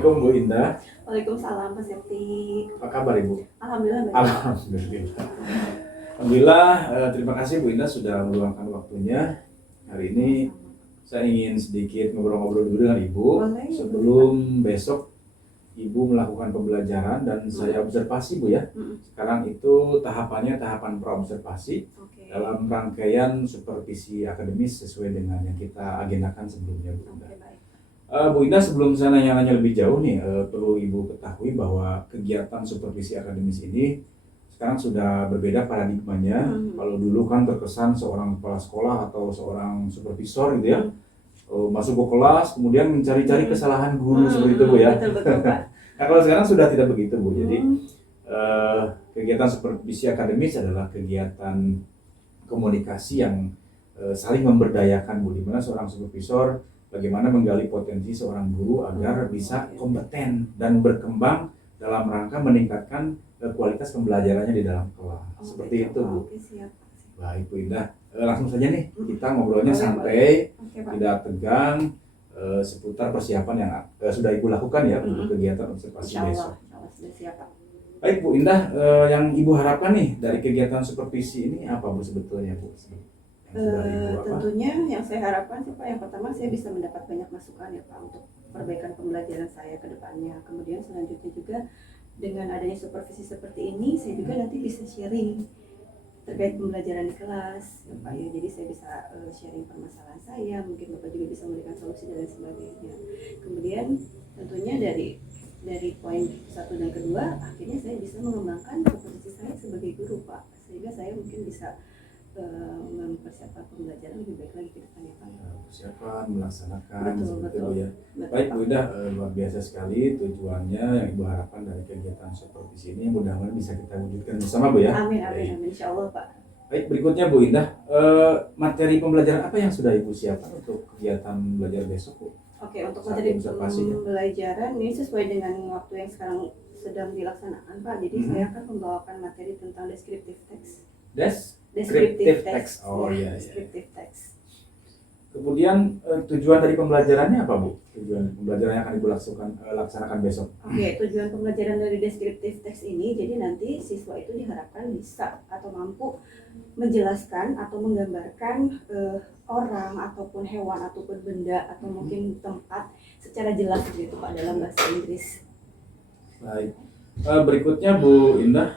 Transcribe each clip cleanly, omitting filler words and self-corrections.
Assalamualaikum Bu Indah. Waalaikumsalam Pak Septi. Apa kabar Ibu? Alhamdulillah baik. Alhamdulillah. Alhamdulillah, terima kasih Bu Indah sudah meluangkan waktunya. Hari ini saya ingin sedikit ngobrol-ngobrol dulu dengan Ibu. Boleh. Sebelum besok Ibu melakukan pembelajaran dan saya observasi Bu ya. Sekarang itu tahapannya tahapan praobservasi Oke. dalam rangkaian supervisi akademis sesuai dengan yang kita agendakan sebelumnya Bu Indah. Oke, baik. Bu Indah, sebelum saya nanya-nanya lebih jauh nih, perlu Ibu ketahui bahwa kegiatan supervisi akademis ini sekarang sudah berbeda paradigmanya. Kalau dulu kan terkesan seorang kepala sekolah atau seorang supervisor gitu ya, masuk ke kelas kemudian mencari-cari kesalahan guru seperti itu Bu ya. Betul Pak. Nah kalau sekarang sudah tidak begitu Bu, jadi kegiatan supervisi akademis adalah kegiatan komunikasi yang saling memberdayakan Bu, di mana seorang supervisor bagaimana menggali potensi seorang guru agar bisa kompeten dan berkembang dalam rangka meningkatkan kualitas pembelajarannya di dalam kelas. Seperti itu Bu. Oke, siap. Baik Bu Indah, langsung saja nih kita ngobrolnya Boleh, santai, Oke, Pak. tidak tegang, seputar persiapan yang sudah Ibu lakukan ya untuk kegiatan observasi besok. Insya Allah sudah siap Pak. Baik Bu Indah, yang Ibu harapkan nih dari kegiatan supervisi ini apa Bu sebetulnya Bu? Yang sudah Ibu apa? Tentunya yang saya harapkan sih Pak, yang pertama saya bisa mendapat banyak masukan ya Pak untuk perbaikan pembelajaran saya ke depannya. Kemudian selanjutnya juga dengan adanya supervisi seperti ini, saya juga nanti bisa sharing terkait pembelajaran di kelas ya Pak ya. Jadi saya bisa sharing permasalahan saya, mungkin Bapak juga bisa memberikan solusi dan lain sebagainya. Kemudian tentunya dari poin 1 dan kedua, akhirnya saya bisa mengembangkan kompetensi saya sebagai guru Pak, sehingga saya mungkin bisa mempersiapkan pembelajaran lebih baik lagi ke depannya Pak. Persiapan, melaksanakan, Betul, seperti betul. itu ya. Betul, Baik Pak. Bu Indah, luar biasa sekali tujuannya yang Ibu harapkan dari kegiatan supervisi ini, mudah-mudahan bisa kita wujudkan bersama Bu ya. Amin, Baik. amin, amin. Insya Allah Pak. Baik, berikutnya Bu Indah, materi pembelajaran apa yang sudah Ibu siapkan untuk kegiatan belajar besok Bu? Oke, untuk Saat materi observasi ya. pembelajaran ini sesuai dengan waktu yang sekarang sedang dilaksanakan Pak. Jadi saya akan membawakan materi tentang descriptive text. Descriptive text. Oh iya, iya. Descriptive text. Kemudian tujuan dari pembelajarannya apa Bu? Tujuan pembelajaran yang akan Ibu laksanakan besok? Oke, tujuan pembelajaran dari descriptive text ini, jadi nanti siswa itu diharapkan bisa atau mampu menjelaskan atau menggambarkan orang ataupun hewan ataupun benda atau mungkin tempat secara jelas gitu Pak dalam bahasa Inggris. Baik. Berikutnya Bu Indah,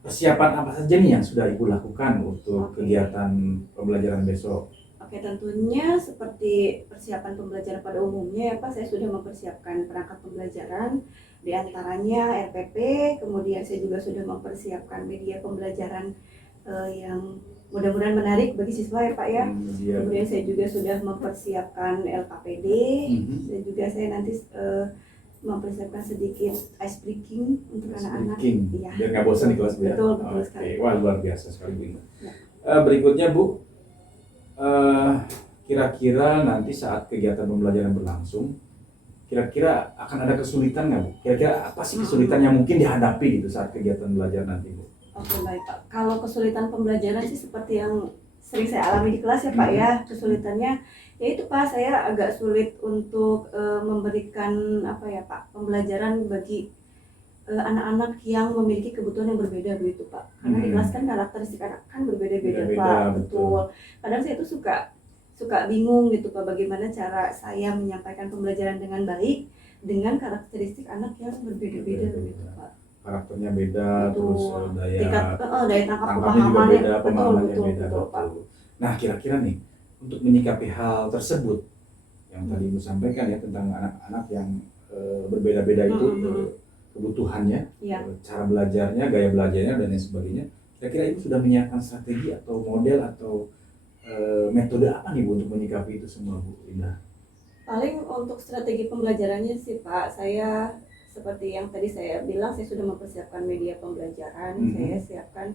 persiapan apa saja nih yang sudah Ibu lakukan untuk Oke. kegiatan pembelajaran besok? Oke, tentunya seperti persiapan pembelajaran pada umumnya ya Pak, saya sudah mempersiapkan perangkat pembelajaran, diantaranya RPP, kemudian saya juga sudah mempersiapkan media pembelajaran yang mudah-mudahan menarik bagi siswa ya Pak ya. Iya. Kemudian saya juga sudah mempersiapkan LKPD, dan juga saya nanti mempersiapkan sedikit ice breaking untuk anak-anak. Speaking, Iya. biar nggak bosan di kelas Bu ya? Betul, betul Oke. sekali. Wah luar biasa sekali Bu Indah. Ya. Berikutnya Bu, kira-kira nanti saat kegiatan pembelajaran berlangsung, kira-kira akan ada kesulitan nggak Bu? Kira-kira apa sih kesulitan yang mungkin dihadapi gitu saat kegiatan belajar nanti Bu? Oke, baik Pak. Kalau kesulitan pembelajaran sih seperti yang sering saya alami di kelas ya Pak ya. Kesulitannya ya itu Pak, saya agak sulit untuk memberikan apa ya Pak, pembelajaran bagi anak-anak yang memiliki kebutuhan yang berbeda begitu Pak. Karena di kelas kan karakteristik anak kan berbeda-beda Beda-beda, Pak. betul. Kadang saya itu suka bingung gitu Pak, bagaimana cara saya menyampaikan pembelajaran dengan baik dengan karakteristik anak yang berbeda-beda gitu Pak. Karakternya beda, Betul. terus daya Tingkat daya tangkap tangkapnya juga pemahamannya beda, pemahamannya beda. betul Pak. Betul. Nah kira-kira nih untuk menyikapi hal tersebut yang tadi Ibu sampaikan ya tentang anak-anak yang berbeda-beda itu kebutuhannya, Iya. cara belajarnya, gaya belajarnya dan lain sebagainya. Kira-kira Ibu sudah menyiapkan strategi atau model atau metode apa nih Bu untuk menyikapi itu semua Bu Indah? Paling untuk strategi pembelajarannya sih Pak, saya seperti yang tadi saya bilang, saya sudah mempersiapkan media pembelajaran, saya siapkan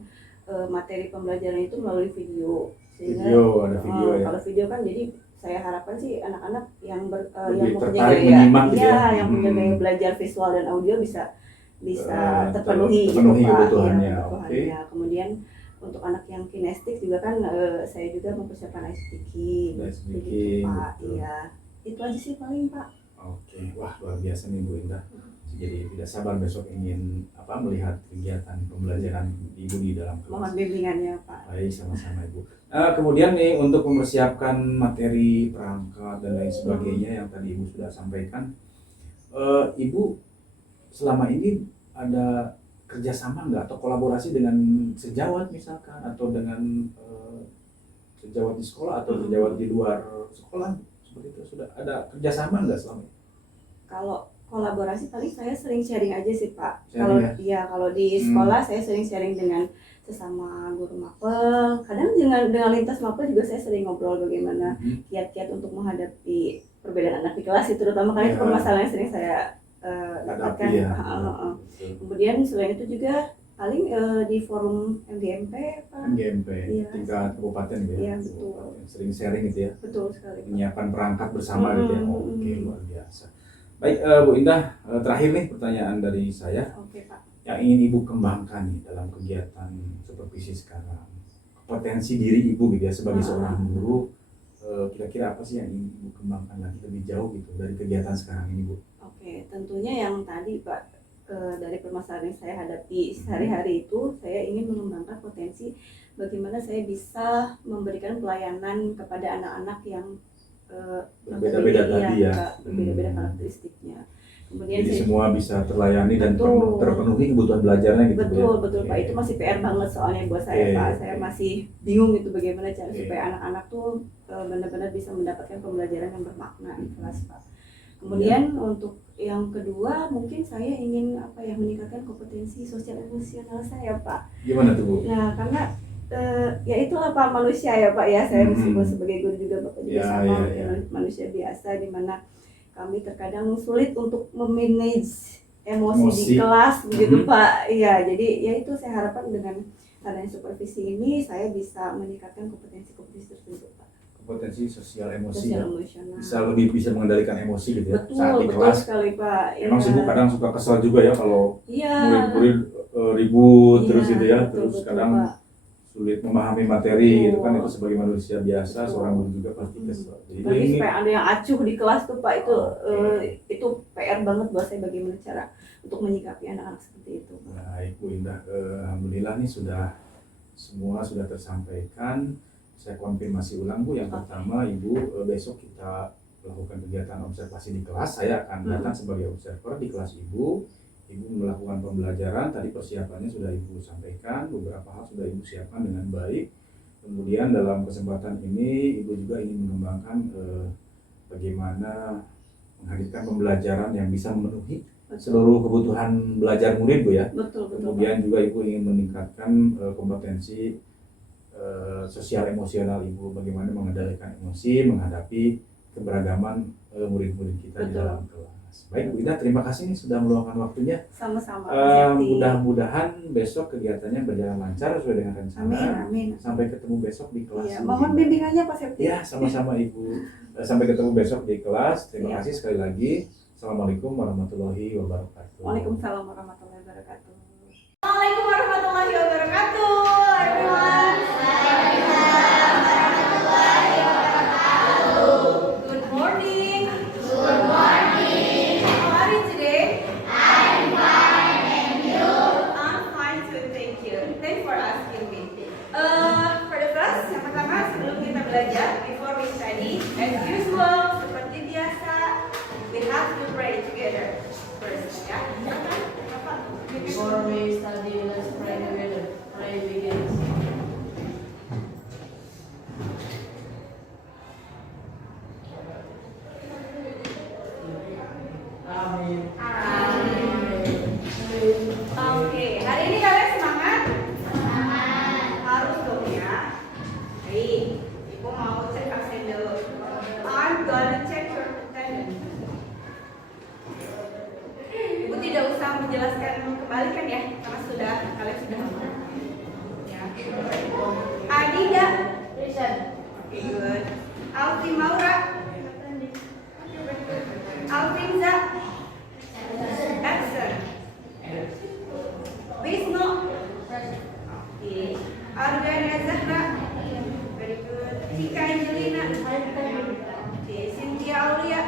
materi pembelajaran itu melalui video. Sehingga Ada video ya. kalau video kan jadi saya harapkan sih anak-anak yang Lebih yang mempunyai tertarik gaya, menyimak gitu ya. yang punya gaya belajar visual dan audio bisa Terpenuhi gitu Pak. kebutuhannya. Iya, Oke. Kemudian untuk anak yang kinestik juga kan saya juga mempersiapkan ice breaking. Ice Begitu breaking, Pak. betul. Iya. Itu aja sih paling Pak. Oke, wah luar biasa nih Bu Indah. Jadi tidak sabar besok ingin melihat kegiatan pembelajaran Ibu di dalam Mohon kelas. bimbingannya Pak. Baik, sama-sama Ibu. Kemudian nih untuk mempersiapkan materi perangkat dan lain sebagainya yang tadi Ibu sudah sampaikan, Ibu selama ini ada kerjasama nggak atau kolaborasi dengan sejawat misalkan atau dengan sejawat di sekolah atau sejawat di luar sekolah seperti itu, sudah ada kerjasama nggak selama ini? Kalau kolaborasi paling saya sering sharing aja sih Pak. Sharing Kalau ya? iya kalau di sekolah saya sering sharing dengan sesama guru mapel. Kadang dengan lintas mapel juga saya sering ngobrol bagaimana kiat-kiat untuk menghadapi perbedaan anak di kelas, terutama karena itu Ya. permasalahan yang sering saya dapatkan. Hadapi ya. Kemudian selain itu juga paling di forum MGMP Pak. MGMP Iya. tingkat kabupaten gitu ya. Iya, betul. Kabupaten. Sering sharing gitu ya. Betul sekali Pak. Menyiapkan perangkat bersama gitu ya. Oke, Hmm. luar biasa. Baik, Bu Indah, terakhir nih pertanyaan dari saya. Oke Pak. Yang ingin Ibu kembangkan nih dalam kegiatan supervisi sekarang, potensi diri Ibu gitu ya sebagai seorang guru, kira-kira apa sih yang ingin Ibu kembangkan lagi lebih jauh gitu dari kegiatan sekarang ini Bu? Oke, tentunya yang tadi Pak, dari permasalahan yang saya hadapi sehari-hari itu, saya ingin mengembangkan potensi bagaimana saya bisa memberikan pelayanan kepada anak-anak yang Berbeda-beda tadi ya. berbeda-beda karakteristiknya. Kemudian Jadi saya semua bisa terlayani dan Betul. terpenuhi kebutuhan belajarnya gitu Bu, ya. betul Pak, itu masih PR banget soalnya buat saya Oke, Pak. Saya oke. masih bingung gitu bagaimana cara Oke. supaya anak-anak tuh benar-benar bisa mendapatkan pembelajaran yang bermakna di kelas Pak. Kemudian untuk yang kedua mungkin saya ingin meningkatkan kompetensi sosial emosional saya Pak. Gimana tuh Bu? Nah karena ya itulah Pak manusia ya Pak ya, saya meskipun Hmm. sebagai guru juga Bapak juga Ya, sama ya. manusia biasa di mana kami terkadang sulit untuk memanage emosi di Emosi. kelas begitu Mhm. Pak. Iya, jadi ya itu saya harapkan dengan adanya supervisi ini saya bisa meningkatkan kompetensi-kompetensi tersebut Pak. Kompetensi sosial emosi ya. Sosial emosional. Bisa mengendalikan emosi gitu ya saat Betul, di betul kelas. sekali Pak. Emang Iya. sih Bu kadang suka kesal juga ya kalau Iya. murid-murid ribut Iya, terus gitu ya, betul, terus betul, kadang Pak. sulit memahami materi Betul. gitu kan, itu sebagai manusia biasa Betul. seorang guru juga pasti kesal. Jadi Lagi ini supaya ada yang acuh di kelas tuh Pak, itu Oke. itu PR banget buat saya bagaimana cara untuk menyikapi anak-anak seperti itu. baik Bu Indah, alhamdulillah nih semua sudah tersampaikan. Saya konfirmasi ulang Bu, yang pertama Ibu besok kita melakukan kegiatan observasi di kelas. Saya akan datang sebagai observer di kelas Ibu. Ibu melakukan pembelajaran, tadi persiapannya sudah Ibu sampaikan, beberapa hal sudah Ibu siapkan dengan baik. Kemudian dalam kesempatan ini Ibu juga ingin mengembangkan bagaimana menghadirkan pembelajaran yang bisa memenuhi seluruh kebutuhan belajar murid Bu ya. Betul, betul. Kemudian juga Ibu ingin meningkatkan kompetensi sosial emosional Ibu, bagaimana mengendalikan emosi menghadapi keberagaman murid-murid kita di Betul. dalam kelas. Baik Bu Ida, terima kasih nih sudah meluangkan waktunya. Sama-sama. Pak Septi. Mudah-mudahan besok kegiatannya berjalan lancar sesuai dengan rencana. Amin, amin. Sampai ketemu besok di kelas. Iya, Bu mohon Ida. bimbingannya Pak Septi. Ya, sama-sama Ibu. Sampai ketemu besok di kelas. Terima Iya. kasih sekali lagi. Assalamualaikum warahmatullahi wabarakatuh. Waalaikumsalam warahmatullahi wabarakatuh. Assalamualaikum warahmatullahi wabarakatuh, everyone. Good morning. Good morning. How are you today? I'm fine, and you? I'm fine too, thank you. Thanks for asking me. For the first, yang pertama sebelum kita belajar, before we study, as usual, seperti biasa, we have to pray together first, ya. Bapak, Before we study, let's pray together. Pray begins. Amin. Oke, hari ini kalian semangat? Semangat. Harus dong ya. Baik, Ibu mau cek absen dulu. I'm gonna check your attendance. Ibu tidak usah menjelaskan kembali kan ya, karena kalian sudah hafal. Ya. Adida. Present. Oke, good. Alfi Maura. Alfinza. Absent. Wisnu. Oke. Argana Zahra. Very good. Tika Angelina. Oke. Cynthia Aulia.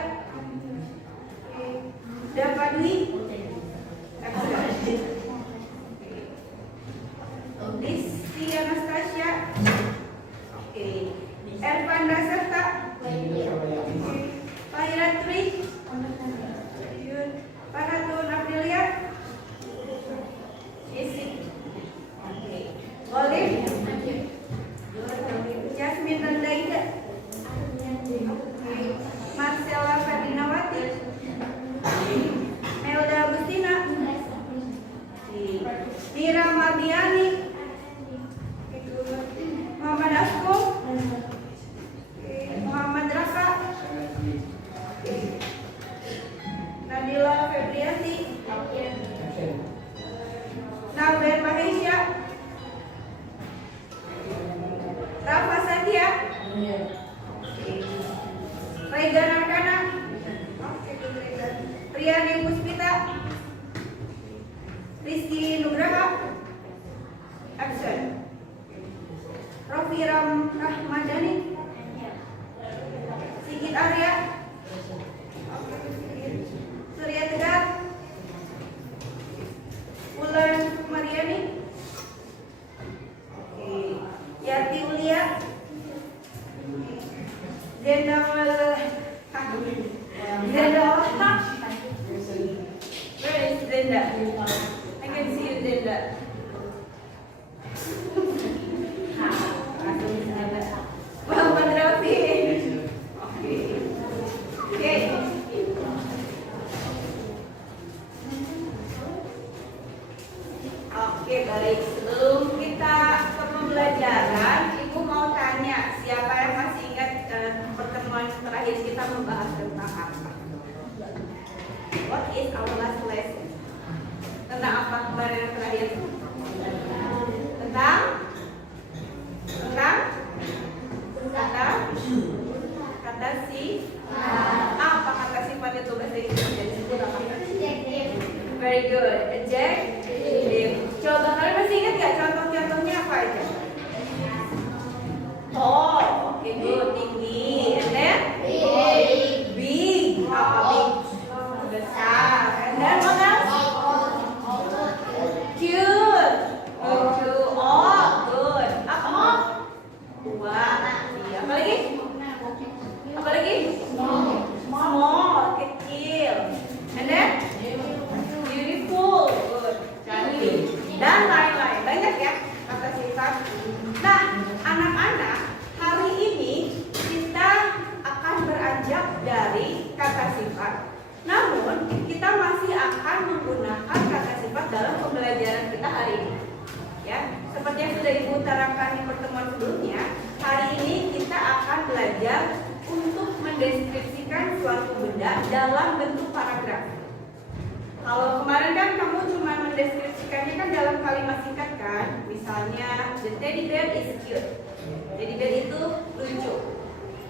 Mardiani. Muhammad Asko. Muhammad Rafa. Nadila Febrianti. Nabel Malaysia. Rafa Satya. Reza Narkana. Riyani Puspita. Rizky Nugraha. Action. Rofi Rahmadani. Sigit Arya. Surya Tegar. Ulan Mariani. Yati Ulia. Zendawal. Where is Zenda? I can see you, Zenda. Muhammad Rafi. Oke. Oke, baik. Sebelum kita ke pembelajaran, Ibu mau tanya, siapa yang masih ingat pertemuan terakhir kita membahas tentang apa? What is our last lesson? Tentang apa kemarin yang terakhir? Tentang kata apa kata sifat itu bahasa Inggris? Jadi sebut apa? Very good. Adjective. Coba kalian masih ingat nggak contoh-contohnya apa aja? Tall. Oke, good. Tinggi. And then? Big. Apa big? Besar. And then what else? Cute. Lucu. Oh, good. Apa? Kuat. Iya. Apa lagi? Apa lagi? Small. Kecil. And then? Beautiful. Good. Cantik. Dan lain-lain. Banyak ya kata sifat. Nah, anak-anak, hari ini kita akan beranjak dari kata sifat. Namun, kita masih akan menggunakan kata sifat dalam pembelajaran kita hari ini. Ya, seperti yang sudah Ibu utarakan di pertemuan sebelumnya, hari ini kita akan belajar untuk mendeskripsikan suatu benda dalam bentuk paragraf. Kalau kemarin kan kamu cuma mendeskripsikannya kan dalam kalimat singkat kan, misalnya the teddy bear is cute. Teddy bear itu lucu.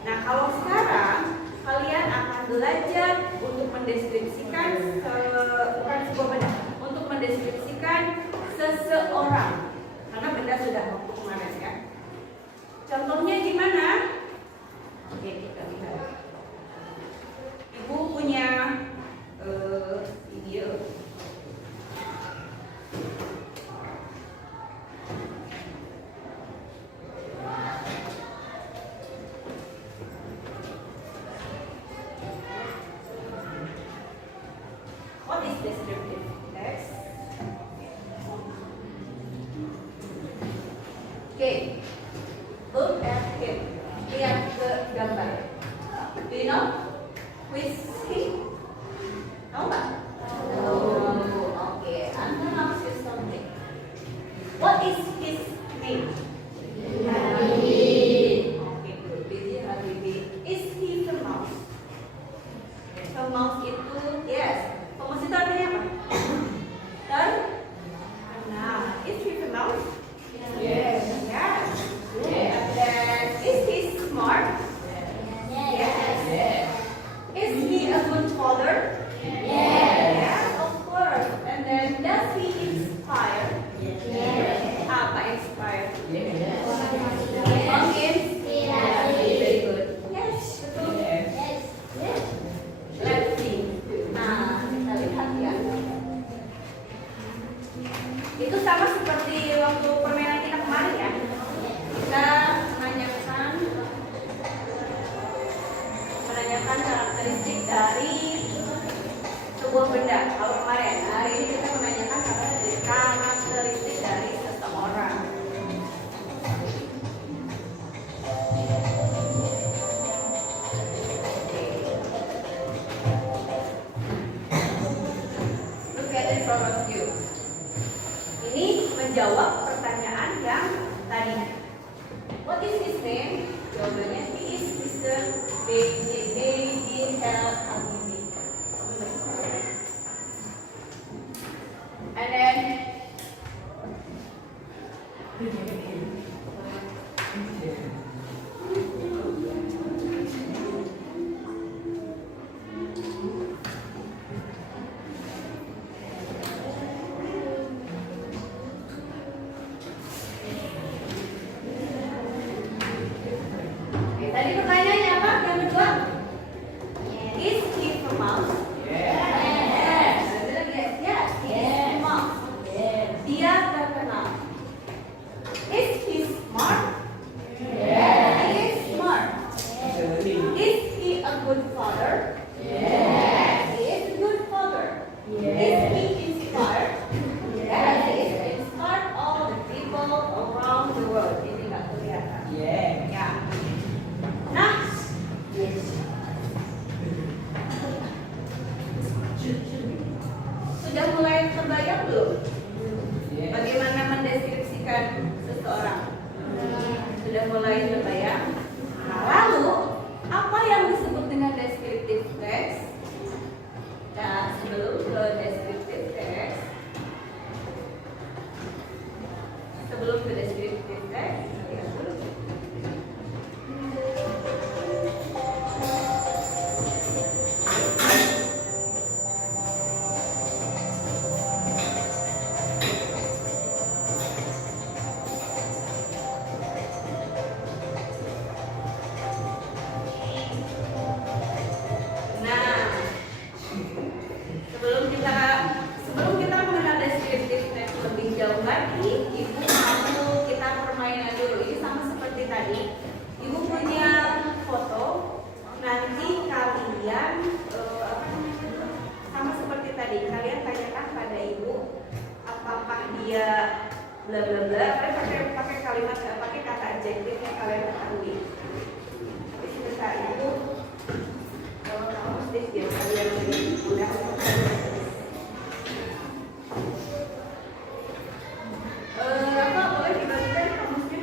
Nah, kalau sekarang kalian akan belajar untuk mendeskripsikan bukan sebuah benda, untuk mendeskripsikan seseorang. Karena benda sudah waktu kemarin ya. Contohnya gimana? Oke, kita lihat. Ibu punya video. What is descriptive text? Okay, look at him. Lihat ke gambar. Do you know who is he? Tahu nggak? Okay, I'm gonna ask you something. What is his name? Habibie. Okay, good. B.J. Habibie. Is he famous? Famous itu, yes. Famous itu artinya apa? Terkenal. Is he famous? Yes. Yes. Then, is he smart? Yes. Is he a good father? Yeah, of course. And then, does he inspire? Apa inspire? Very good. Yes, betul. Let's see. Nah, kita lihat ya. Itu sama seperti waktu permainan kita kemarin ya. Kita menanyakan karakteristik dari sebuah benda. Kalau kemarin, hari ini kita menanyakan karakteristik dari seseorang. Look at it from a view. Ini menjawab pertanyaan yang tadi. What is his name? Jawabannya he is Mr. Beijing Habibie. And then tadi pertanyaannya apa? Yang kedua, is he a mouse? Yes. Yes, he is a mouse. Dia terkenal. Is he smart? Yes. He is smart. Is he a good father? Yes. He is a good father. Is he inspired? Yes. He is inspired all the people around the world. Ini nggak kelihatan. Ya. Nah, sudah mulai terbayang belum? Bagaimana mendeskripsikan seseorang? Sudah mulai terbayang? Nah, lalu, apa yang disebut dengan descriptive text? Nah, sebelum ke descriptive text, lihat dulu. Nah, sebelum kita mengenal deskriptif text lebih jauh lagi, Ibu mau kita permainan dulu. Ini sama seperti tadi. Ibu punya foto. Nanti kalian sama seperti tadi. Kalian tanyakan pada Ibu apakah dia bla bla bla. Pakai kalimat, pakai kata adjektif yang kalian ketahui. Tapi sebentar Ibu. Kamu biar kalian lebih mudah. Apa boleh dibagikan kamusnya?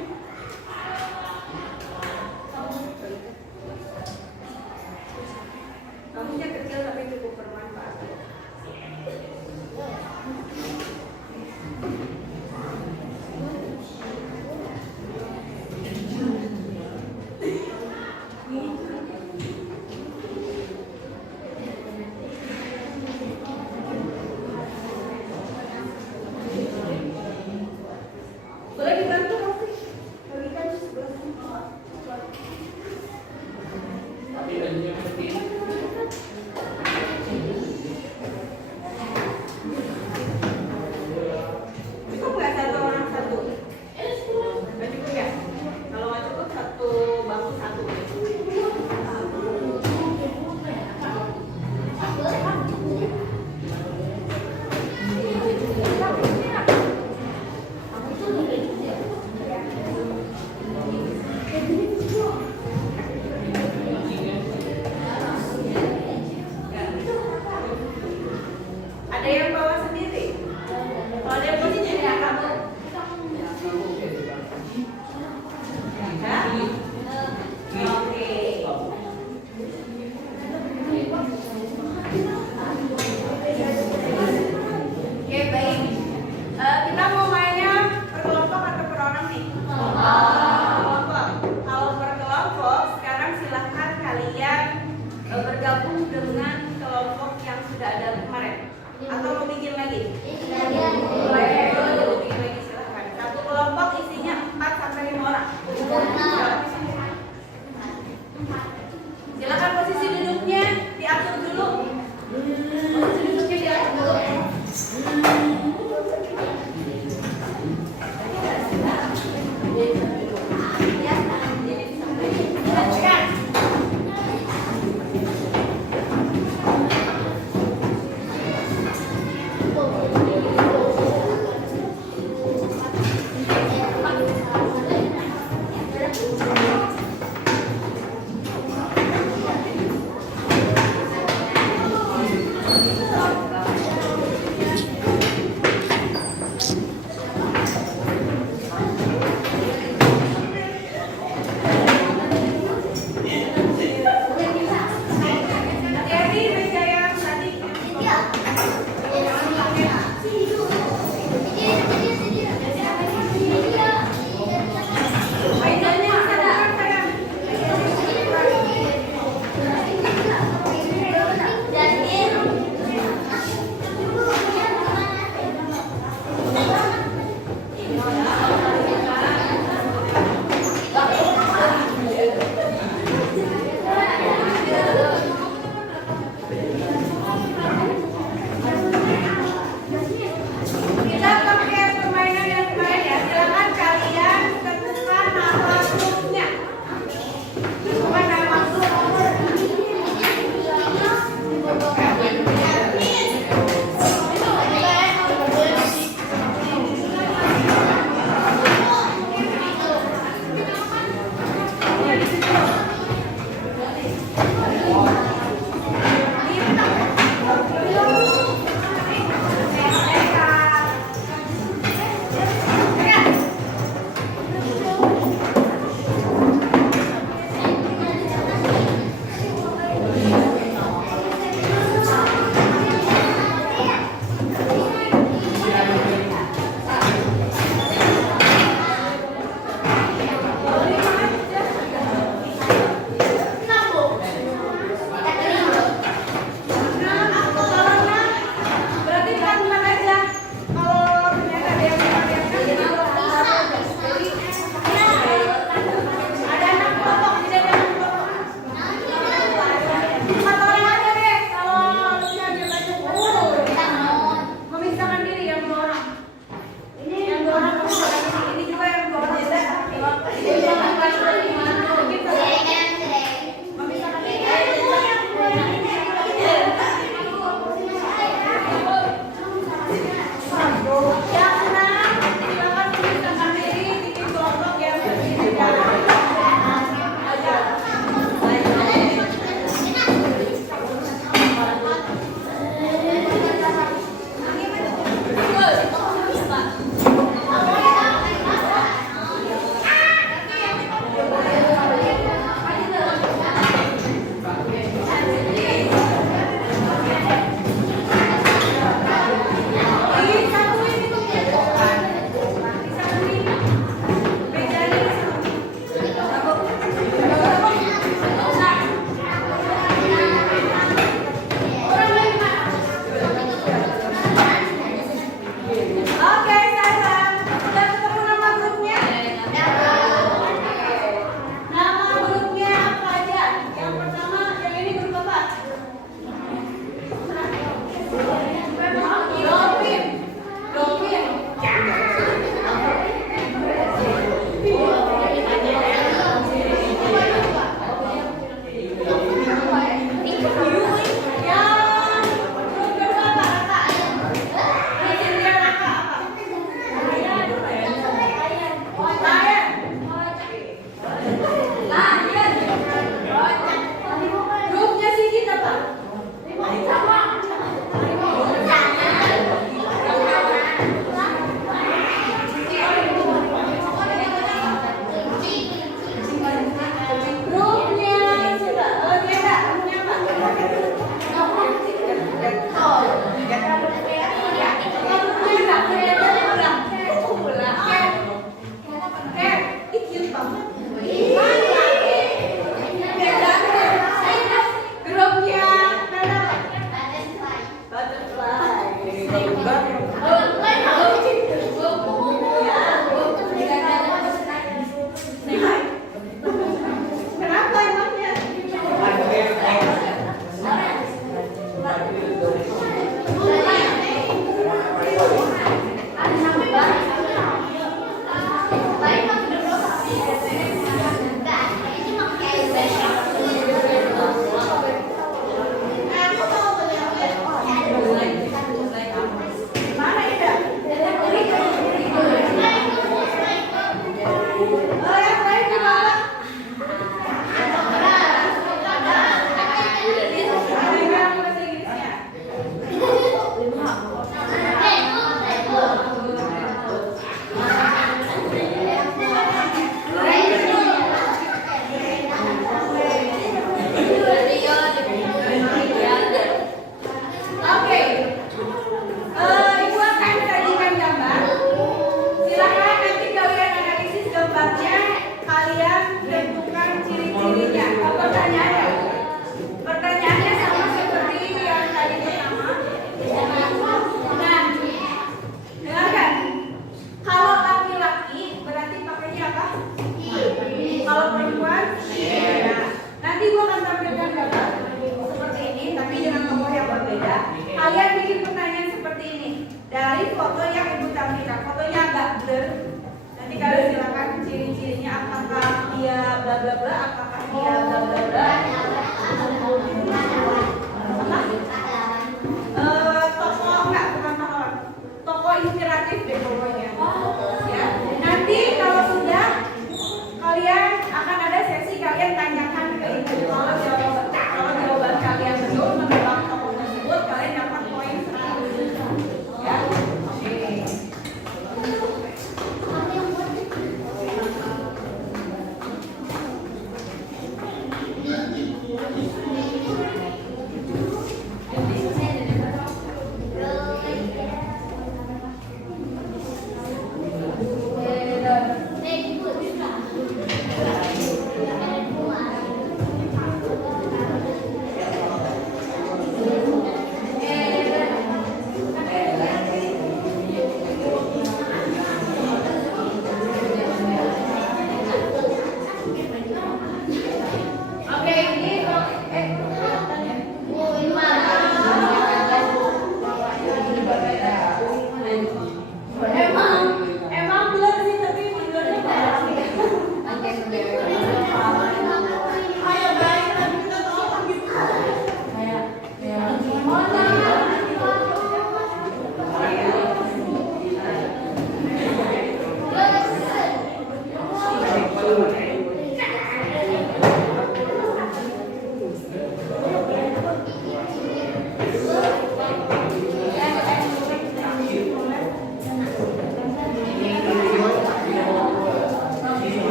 Kamusnya kecil tapi cukup bermanfaat.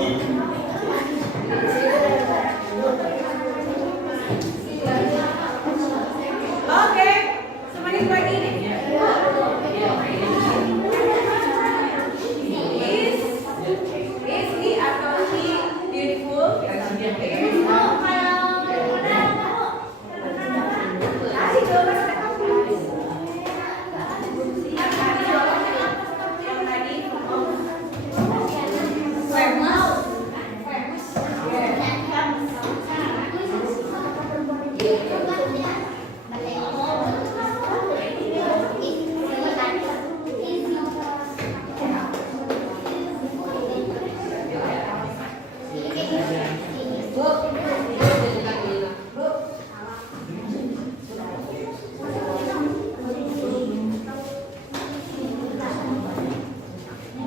Oke, semenit lagi nih. Is he atau she beautiful? Beautiful. Kasih jawaban yang tadi jawabannya yang tadi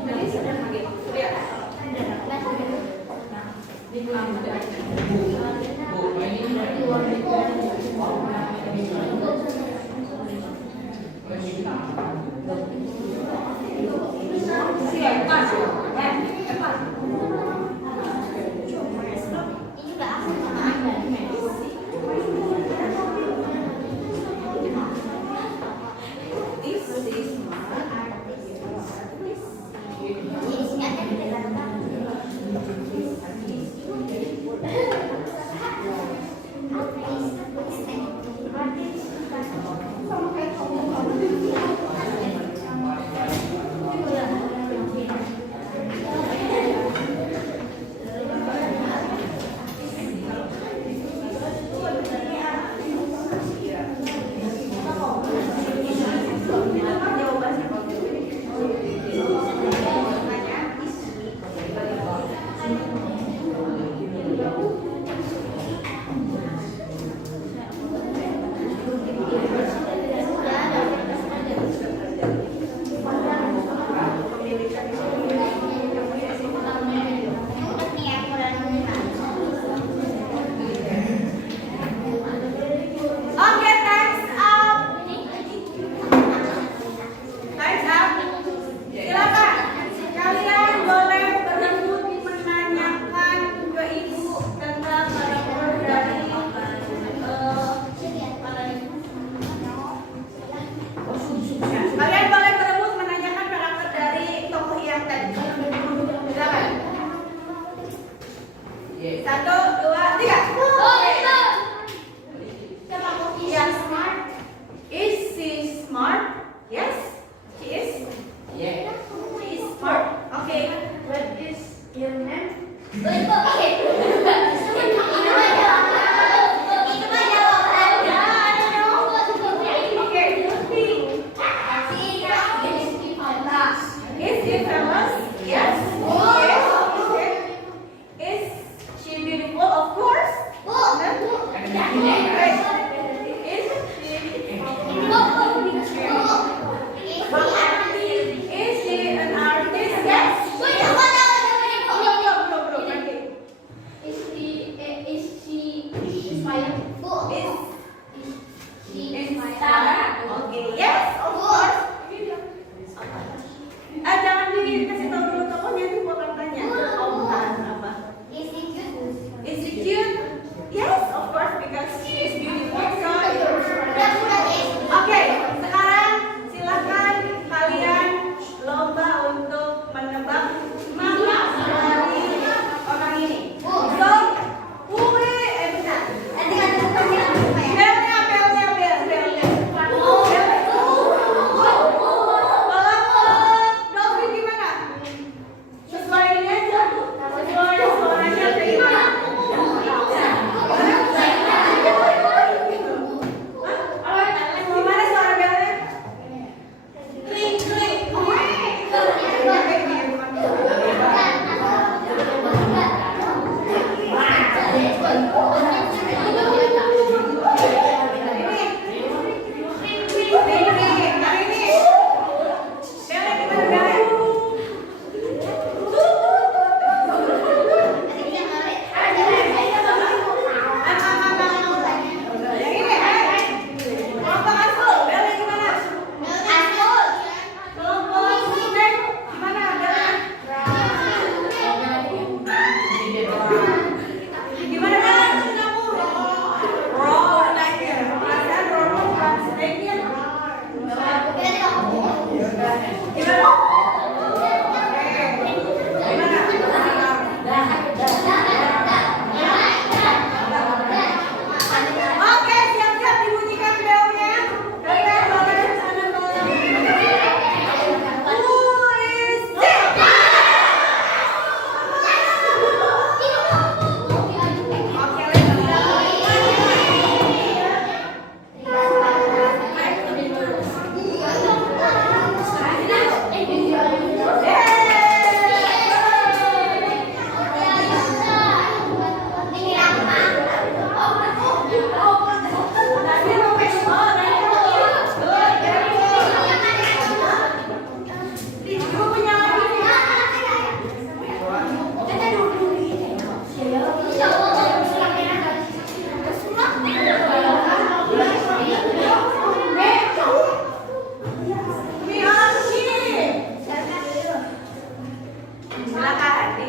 tadi sudah pakai.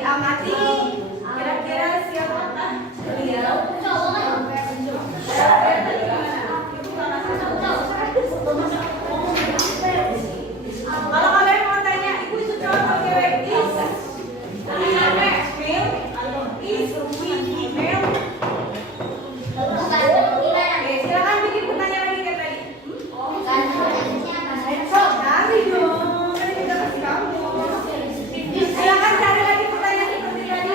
diamati. Kira-kira siapakah beliau? Kalau kalian mau tanya, ibu itu cowok atau cewek? Is female? Oke, silakan bikin pertanyaan lagi kayak tadi. Cari dong, kan kita kasih kamu. Silakan cari lagi pertanyaan seperti tadi.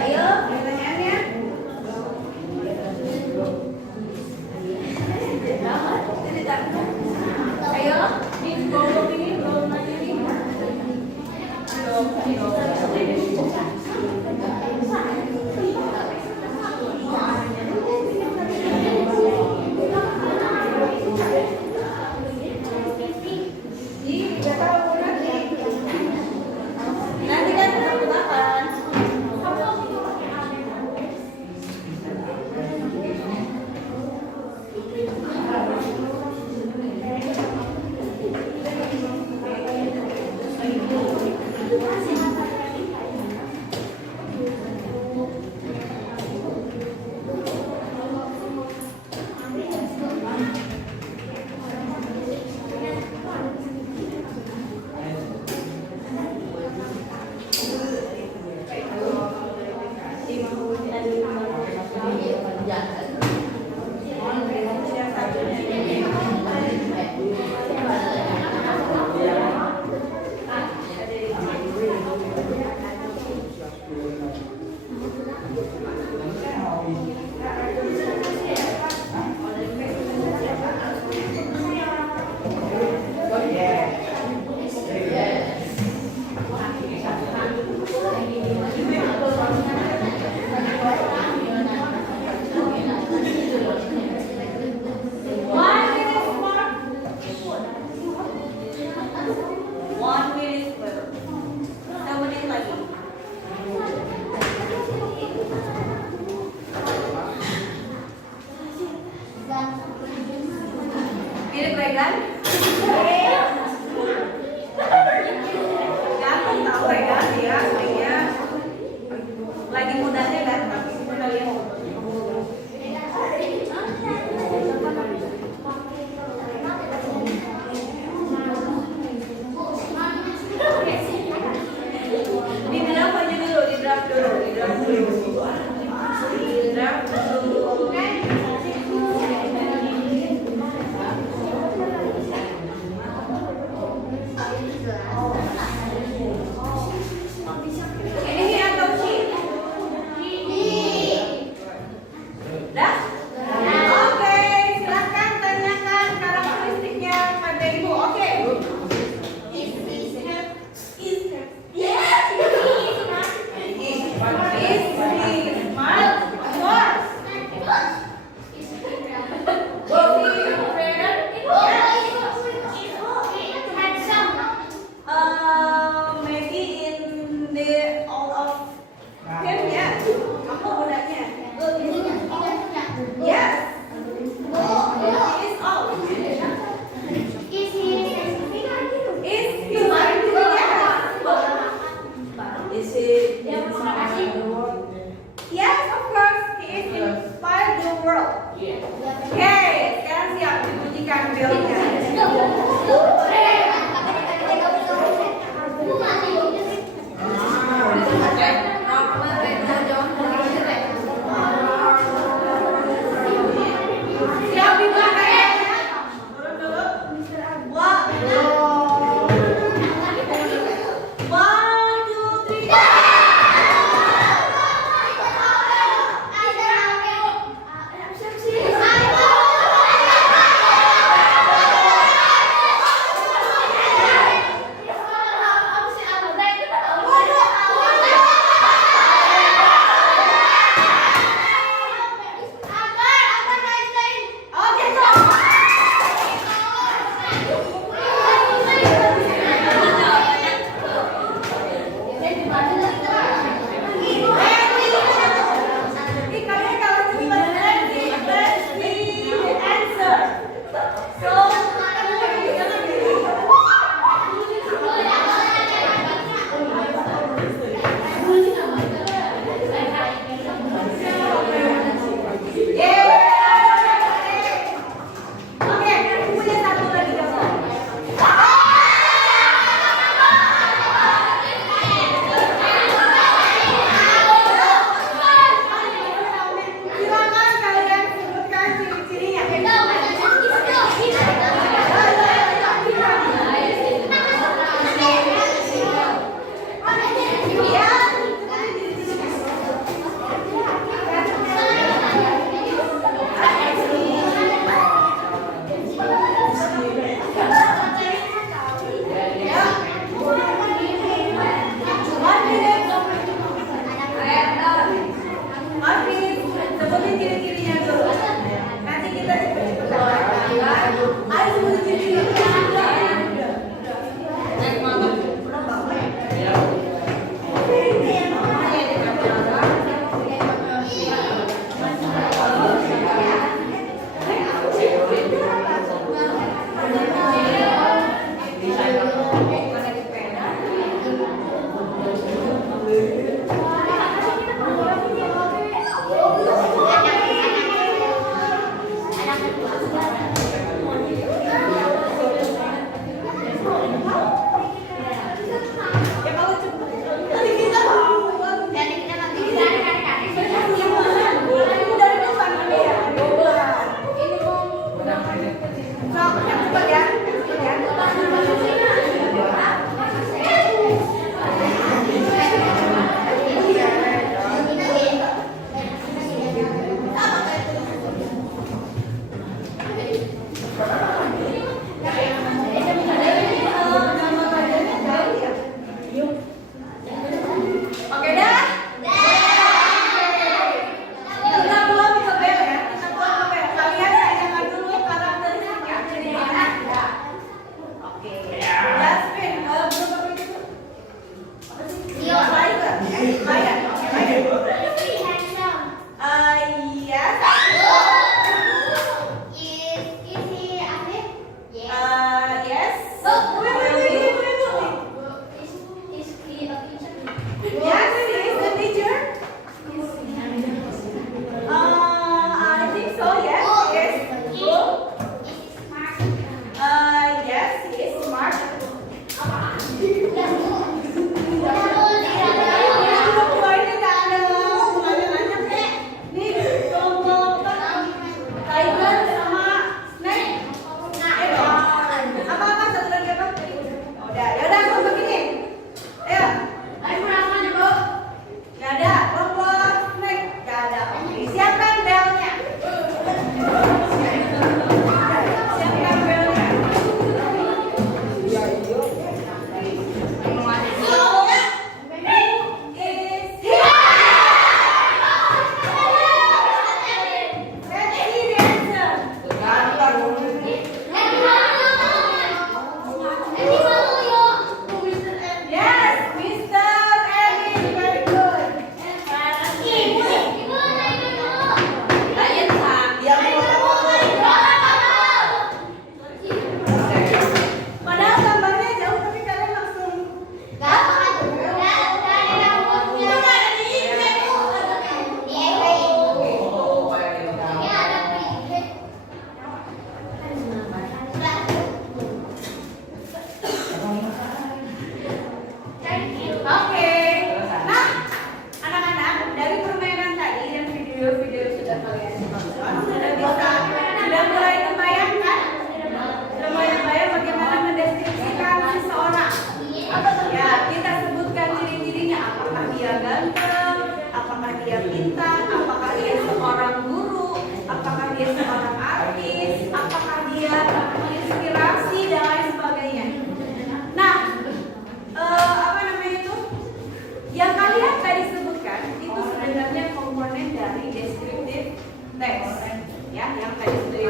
Ayo, pertanyaannya. Ayo, ini belum nanya nih. Tidak tahu nanti. Nanti kan tebak-tebakan. Mirip Regan? Ganteng tau Regan, dia aslinya lagi mudanya kan, tapi kita lihat. Di draft aja dulu, di draft dulu. Ini dia atau si? Dah? Oke, silakan tanyakan karakteristiknya pada ibu. Oke. Maybe in the all of him, ya. Kamu budaknya. Yes. He is all. Is he married to the Is he inspired the world? Yes, of course. He is inspired the world. Oke, sekarang siap dibunyikan belnya.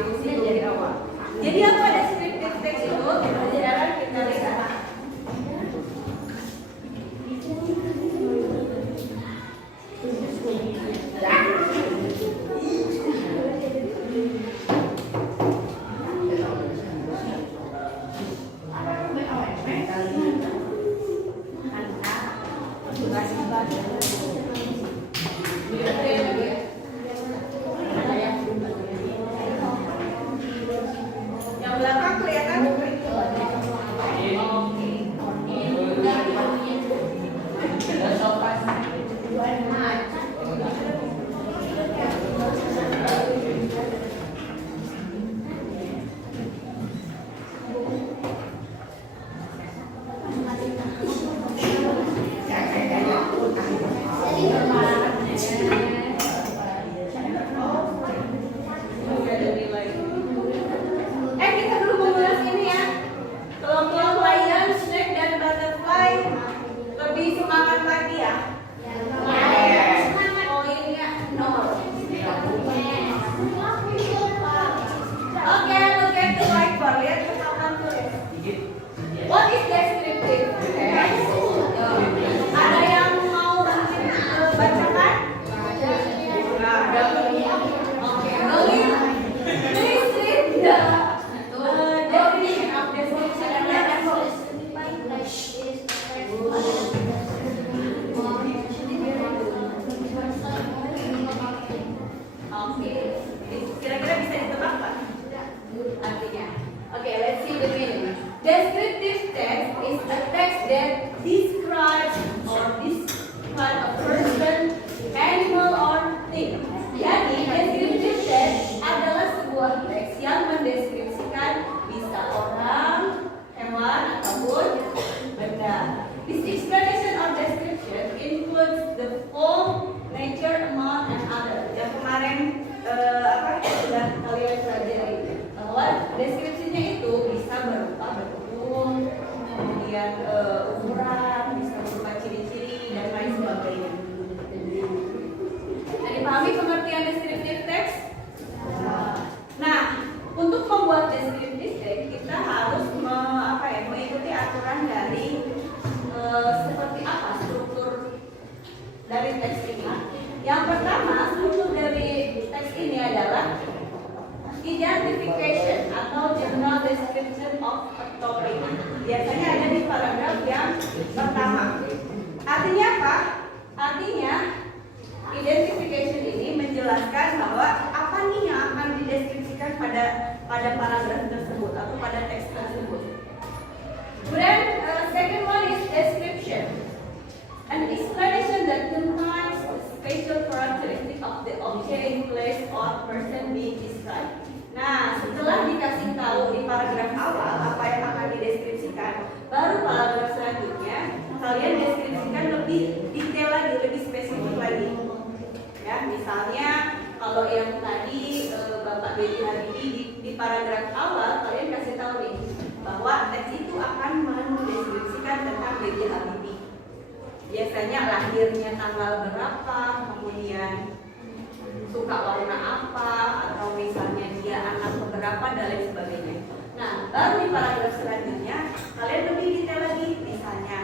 diskusi dari awal. Jadi apa descriptive text itu? Sekarang kita lihat. Yang belakang kelihatan? Kita belum mengulas ini ya. Kelompok lion, snake, dan butterfly lebih semangat lagi ya. Poinnya 0. Oke, look at the whiteboard. Lihat ke papan tulis. What is descriptive text? Ada yang mau bacakan? Oke, please read the definition of description and Oke, kira-kira bisa ditebak Pak? Artinya. Oke, let's see the meaning. Descriptive text is a text that describes or describe a person, animal, or thing. Jadi, descriptive text adalah sebuah teks yang mendeskripsikan bisa orang, hewan, ataupun benda. This explanation or description includes the form, nature, amount, and other. Yang kemarin sudah kalian pelajari bahwa deskripsinya itu bisa berupa bentuk, kemudian ukuran, bisa berupa ciri-ciri dan lain sebagainya. Nah, dipahami pengertian descriptive text? Nah, untuk membuat descriptive text kita harus mengikuti aturan dari seperti apa struktur dari teks ini. Yang pertama, struktur dari teks ini adalah identification atau general description of a topic. Biasanya ada di paragraf yang pertama. Artinya apa? Artinya identification ini menjelaskan bahwa apa nih yang akan dideskripsikan pada paragraf tersebut atau pada teks tersebut. Kemudian second one is description, an explanation that contains special characteristic of the object, place, or person being described. Nah, setelah dikasih tahu di paragraf awal apa yang akan dideskripsikan, baru paragraf selanjutnya kalian deskripsikan lebih detail lagi, lebih spesifik lagi. Ya, misalnya kalau yang tadi Bapak B.J. Habibie di paragraf awal kalian kasih tahu nih bahwa teks itu akan mendeskripsikan tentang B.J. Habibie. Biasanya lahirnya tanggal berapa, kemudian suka warna apa, atau misalnya dia anak keberapa dan lain sebagainya. Nah, baru di paragraf selanjutnya kalian lebih detail lagi, misalnya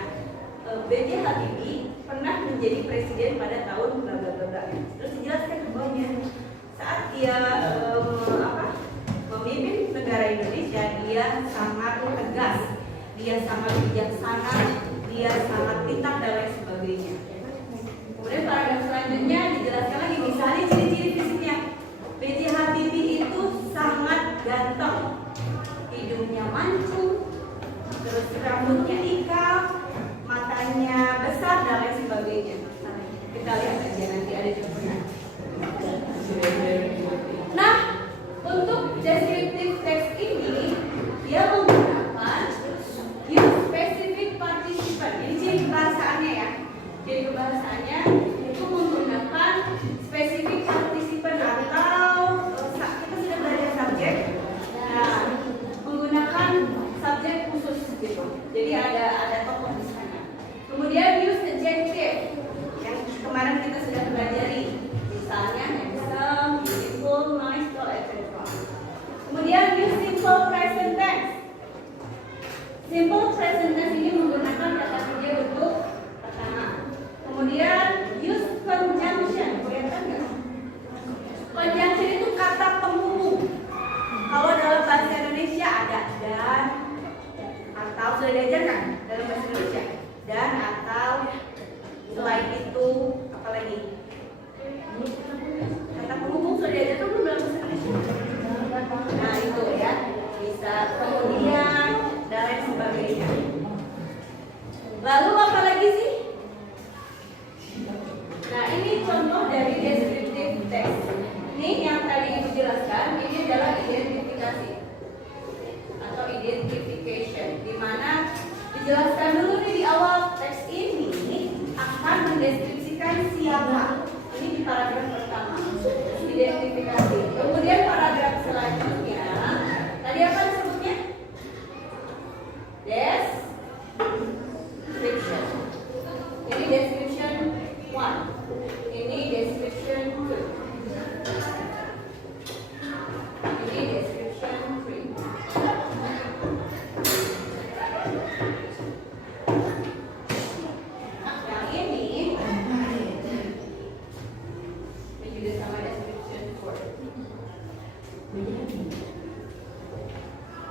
B.J. Habibie pernah menjadi presiden pada tahun bla bla bla. Terus dijelaskan ke bawahnya saat dia memimpin negara Indonesia, dia sangat tegas, dia sangat bijaksana, dia sangat pintar dan lain sebagainya. Kemudian paragraf selanjutnya dijelaskan lagi misalnya ciri-ciri fisiknya. B.J. Habibie itu sangat ganteng, hidungnya mancung, terus rambutnya ikal, matanya besar dan lain sebagainya. Kita lihat aja nanti ada contohnya. Nah, untuk descriptive text ini dia menggunakan use specific participant. Ini ciri kebahasaannya ya. Ciri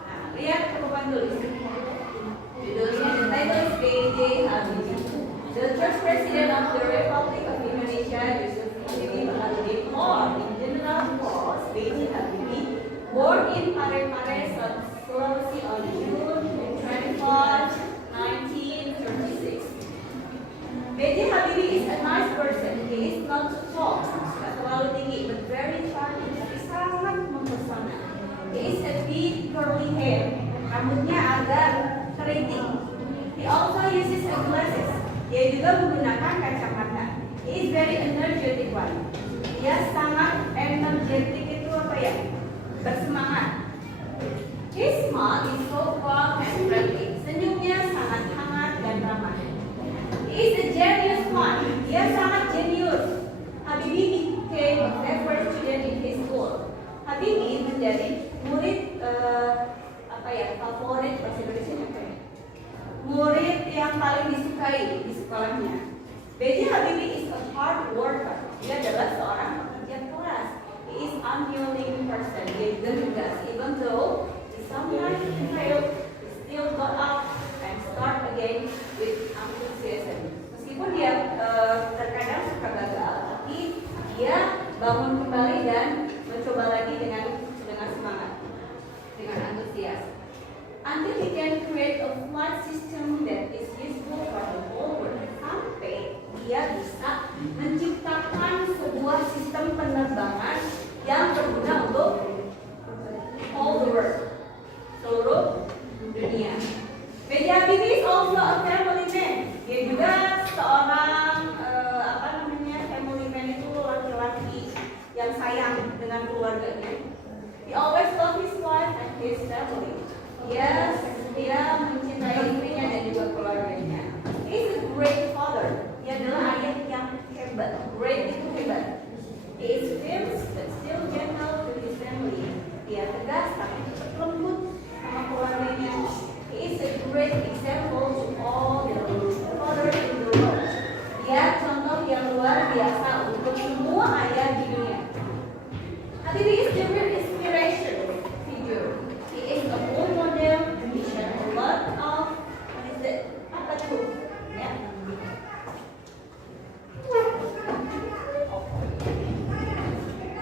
Nah, lihat cakupan tulis. Judulnya, the title is B.J. Habibie, the first president of the Republic of Indonesia, Yusuf Habibie, or in general calls B.J. Habibie, born in Parepare, Sulawesi on June 24, 1936. B.J. Habibie is a nice person. He is not too tall, tidak terlalu tinggi, but very charming, tapi sangat mempesona. He is a big curly hair, rambutnya agak keriting. He also uses glasses. Dia juga menggunakan kacamata. He is very energetic one. Dia sangat energetic, itu apa ya? Bersemangat. His smile is so warm and friendly. Senyumnya sangat hangat dan ramah. He is a genius man. Dia sangat jenius. Habibie became a favorite student in his school. Habibie menjadi murid favorit bahasa Indonesia apa ya? Murid yang paling disukai di sekolahnya. B.J. Habibie is a hard worker. Dia adalah seorang pekerja keras. He is unyielding person. Dia juga tegas. Even though he sometimes failed, he still got up and start again with enthusiasm. Meskipun dia terkadang suka gagal, tapi dia bangun kembali dan mencoba lagi dengan semangat, dengan antusias. Until he can create a flight system that is useful for the whole world. Sampai dia bisa menciptakan sebuah sistem penerbangan yang berguna untuk all the world, seluruh dunia. B.J. Habibie is also a family man. Dia juga seorang family man, itu laki-laki yang sayang dengan keluarganya. He always love his wife and his family. Dia mencintai istrinya dan juga keluarganya. He is a great father. Dia adalah ayah yang hebat. Great itu hebat. He is fierce but still gentle to his family. Dia tegas tapi tetap lembut sama keluarganya. He is a great example to all the fathers in the world. Dia contoh yang luar biasa untuk semua ayah di dunia. Habibie is the real inspiration figure. He is a role model. He shared a lot of apa tuh? Ya.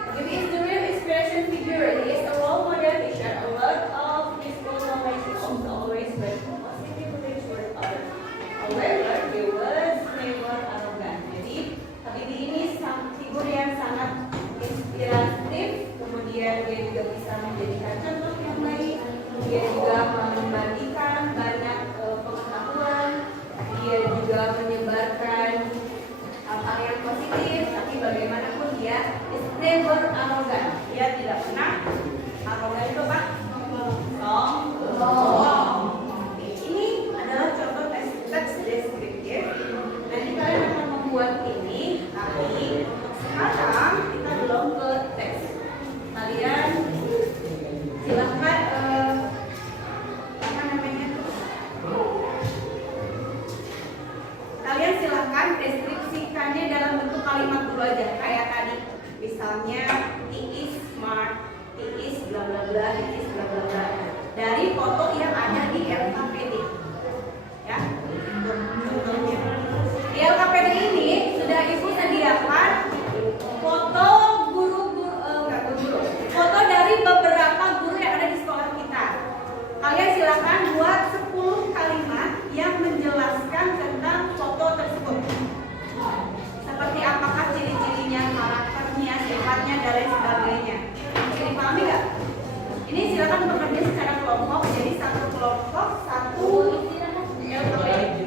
Habibie is the real inspiration figure. He is a role model. He shared a lot of his knowledge. He also always went positively toward others. However, he was never arrogant. Jadi Habibie ini figur yang sangat inspiratif. Kemudian dia juga bisa menjadikan contoh yang baik. Dia juga membagikan banyak pengetahuan. Dia juga menyebarkan hal-hal yang positif. Tapi bagaimanapun dia is never arrogant. Dia tidak pernah arrogant itu Pak. Sombong. Ini adalah contoh teks deskriptif. Nanti kalian akan membuat ini. Tapi sekarang kita belum ke teks. Kalian silahkan kalian silahkan deskripsikannya dalam bentuk kalimat dulu aja kayak tadi. Misalnya he is smart, he is bla bla bla, he is bla bla bla. Dari foto yang ada di LKPD. Ya. Contohnya. Di LKPD ini sudah Ibu sediakan foto foto dari beberapa guru yang ada di sekolah kita. Kalian silakan buat 10 kalimat yang menjelaskan tentang foto tersebut. Seperti apakah ciri-cirinya, karakternya, sifatnya, dan lain sebagainya. Bisa dipahami nggak? Ini silakan bekerja secara kelompok. Jadi satu kelompok, satu LKPD.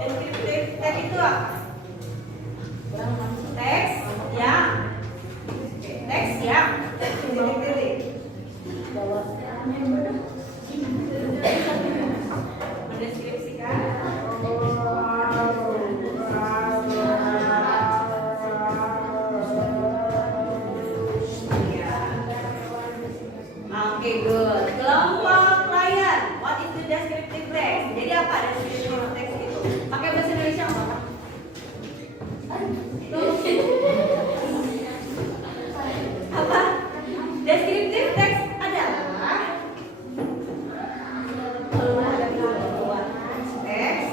Deskriptif teks itu apa? Teks yang teks yang mendeskripsikan oke, good. Kelompok klien. What is the descriptive text? Jadi apa descriptive text itu? Pakai bahasa Indonesia apa? Apa? Descriptive text adalah teks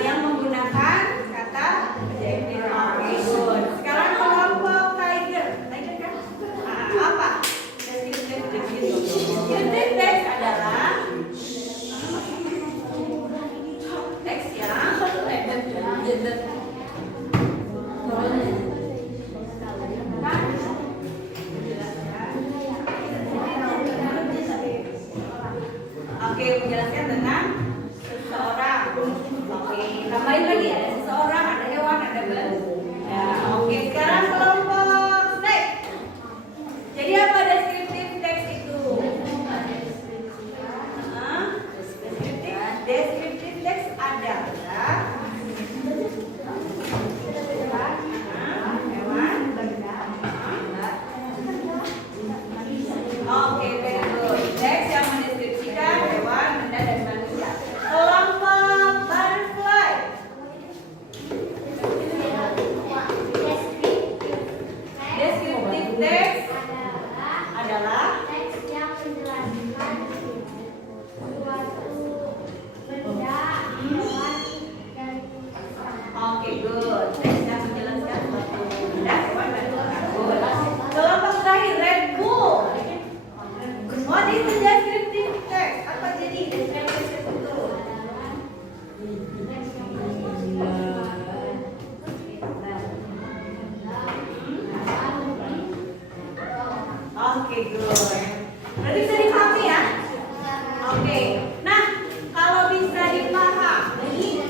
yang menggunakan kata adjektif. Oke, good. Sekarang kelompok tiger. Tiger kan? Apa? Descriptive text itu. Descriptive text adalah teks yang oke, menjelaskan tentang seseorang. Oke, tambahin lagi ada seseorang, ada hewan, ada benda. Ya, oke, sekarang kelompok snake. Jadi apa deskriptif teks itu? Deskriptif teks adalah hewan, benda. Oke, very good. Teks yang mendeskripsikan hewan, benda, dan manusia. Kelompok butterfly. Deskriptif teks adalah teks yang menjelaskan suatu benda, hewan, dan oke, good. Teks yang menjelaskan suatu benda, hewan, dan manusia. Good. Kelompok terakhir Red Bull. What is the descriptive text? Apa jadi descriptive text itu? Oke, good. Berarti bisa dipahami ya? Oke. Nah, kalau bisa dipahami,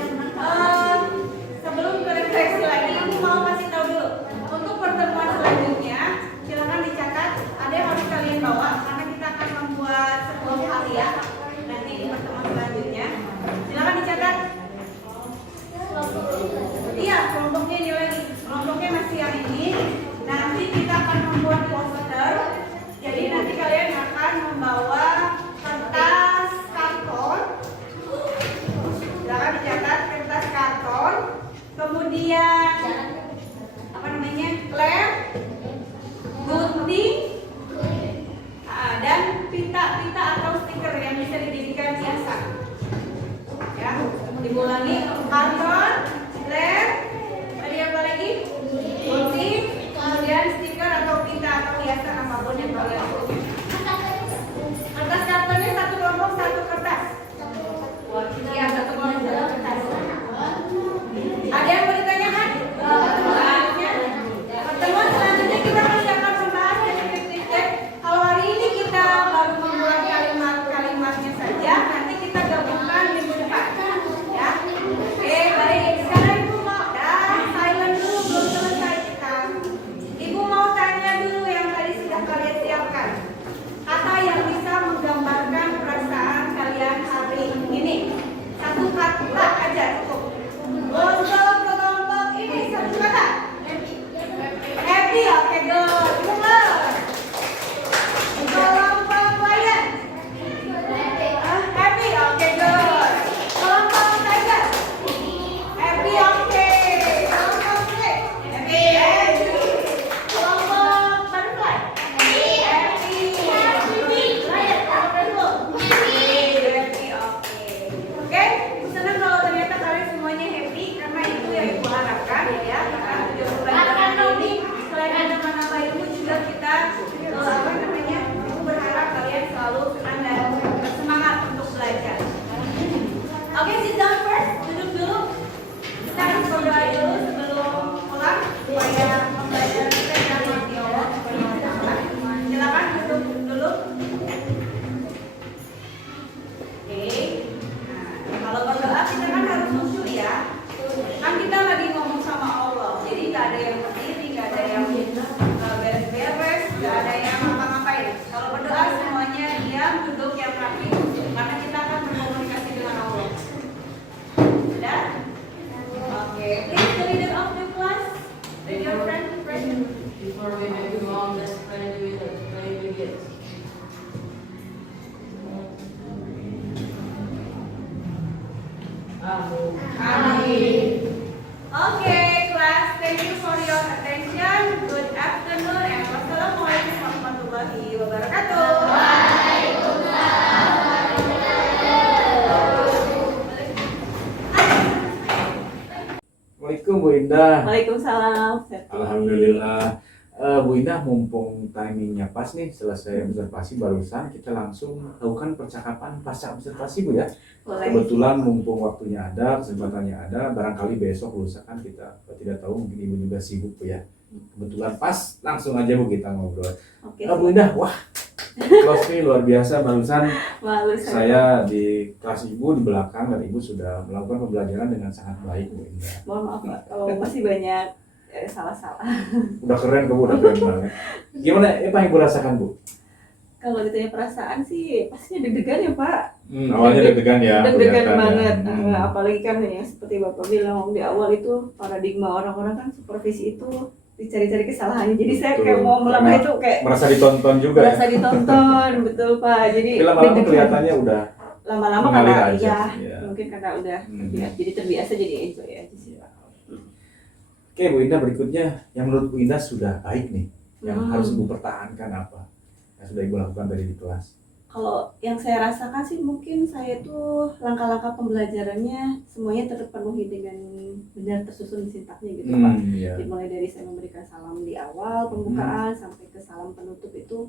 sebelum ke refleksi lagi, aku mau kasih tahu dulu. Untuk pertemuan selanjutnya, silakan dicatat. Ada yang harus kalian bawa karena kita akan membuat sebuah harian nanti di pertemuan selanjutnya. Silakan dicatat. Iya, kelompoknya ini lagi. Kelompoknya masih yang ini. Nanti kita akan membuat poster. Jadi nanti kalian akan membawa kertas karton. Silakan dicatat kertas karton. Kemudian apa namanya? Lem, gunting, dan pita-pita atau stiker yang bisa dijadikan hiasan. Ya, diulangi karton, lem, tadi apa lagi? Gunting, kemudian stiker atau pita atau hiasan apapun yang kalian punya. Kertas kartonnya satu kelompok satu kertas. Iya, satu kelompok satu kertas. Ada yang mau ditanyakan? Pertemuan selanjutnya kita masih akan membahas deskriptif teks. Kalau hari ini kita baru membuat kalimat-kalimatnya saja, nanti kita gabungkan minggu depan. Ya. Oke, baik. Sekarang Ibu mau silent dulu, belum selesai kita. Ibu mau tanya dulu yang tadi sudah kalian siapkan. Kata yang bisa menggambarkan perasaan kalian hari ini. Satu kata aja cukup. Untuk kelompok ini satu kata. Happy, oke, good. Gemes. Kelompok klien. Happy, oke, good. Kelompok tiger. Happy, oke. Kelompok snake. Happy. Kelompok butterfly. Happy. Kelompok happy, oke. Oke, senang kalau ternyata kalian semuanya happy karena itu yang Ibu harapkan ya. Karena tujuan pelajaran ini selain ada menambah ilmu juga kita apa namanya? Ibu berharap kalian selalu senang dan bersemangat untuk belajar. Oke, sit down first. Duduk dulu. Kita harus berdoa dulu sebelum pulang supaya pembelajaran kita dapat diawal supaya bermanfaat. Silakan duduk dulu. wabarakatuh. Assalamualaikum Bu Indah. Waalaikumsalam. Alhamdulillah. Bu Indah, mumpung timingnya pas nih, selesai observasi barusan, kita langsung lakukan percakapan pasca observasi Bu ya. Boleh. Kebetulan mumpung waktunya ada, kesempatannya ada, barangkali besok lusa kan kita tidak tahu, mungkin Ibu juga sibuk Bu ya. Kebetulan pas, langsung aja Bu kita ngobrol. Oke. Bu Indah, wah, close nih luar biasa barusan. Malu Saya di kelas Ibu di belakang dan Ibu sudah melakukan pembelajaran dengan sangat baik Bu Indah. Mohon maaf Pak, kalau masih banyak salah-salah. Udah keren Bu, udah keren banget. Gimana, apa yang Bu rasakan Bu? Kalau ditanya perasaan sih pastinya deg-degan ya Pak. Awalnya deg-degan ya. Deg-degan kelihatan banget. ya. Apalagi kan ya seperti Bapak bilang di awal itu paradigma orang-orang kan supervisi itu dicari-cari kesalahannya. Jadi saya Betul. kayak mau melangkah Karena itu kayak merasa ditonton juga ya. berasa ditonton, betul Pak. Jadi Tapi lama-lama deg-degan. kelihatannya udah Lama-lama mengalir karena aja. ya Iya. mungkin karena udah Hmm. jadi terbiasa jadi enjoy aja sih. Oke Bu Indah, berikutnya yang menurut Bu Indah sudah baik nih, yang Hmm. harus Ibu pertahankan apa yang sudah Ibu lakukan tadi di kelas? Kalau yang saya rasakan sih mungkin saya tuh langkah-langkah pembelajarannya semuanya terpenuhi dengan benar tersusun sintaknya gitu Pak. Iya. Dimulai dari saya memberikan salam di awal pembukaan sampai ke salam penutup itu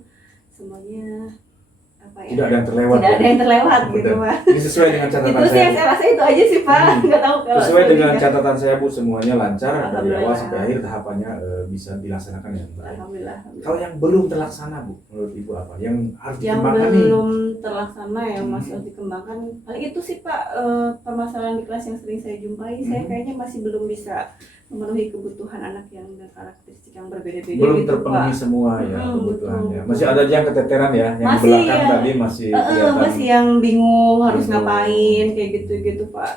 semuanya apa ya? Tidak ada yang terlewat. Tidak ada yang terlewat gitu Betul. Pak. Ini sesuai dengan catatan Itu sih saya. yang saya rasa itu aja sih Pak. Nggak tahu kalau Sesuai dengan selebihnya. catatan saya Bu, semuanya lancar dari Alhamdulillah. awal sampai akhir tahapannya bisa dilaksanakan dengan baik. Alhamdulillah. Kalau yang belum terlaksana Bu, menurut Ibu apa? Yang harus Yang dikembangkan nih? belum terlaksana yang masih harus dikembangkan paling itu sih Pak, permasalahan di kelas yang sering saya jumpai saya kayaknya masih belum bisa memenuhi kebutuhan anak yang dengan karakteristik yang berbeda-beda Belum gitu terpenuhi Pak. semua ya kebutuhannya. betul. Masih ada aja yang keteteran ya, yang Masih, belakang ya. tadi masih kelihatan. Masih yang bingung harus Bingung. ngapain kayak gitu Pak.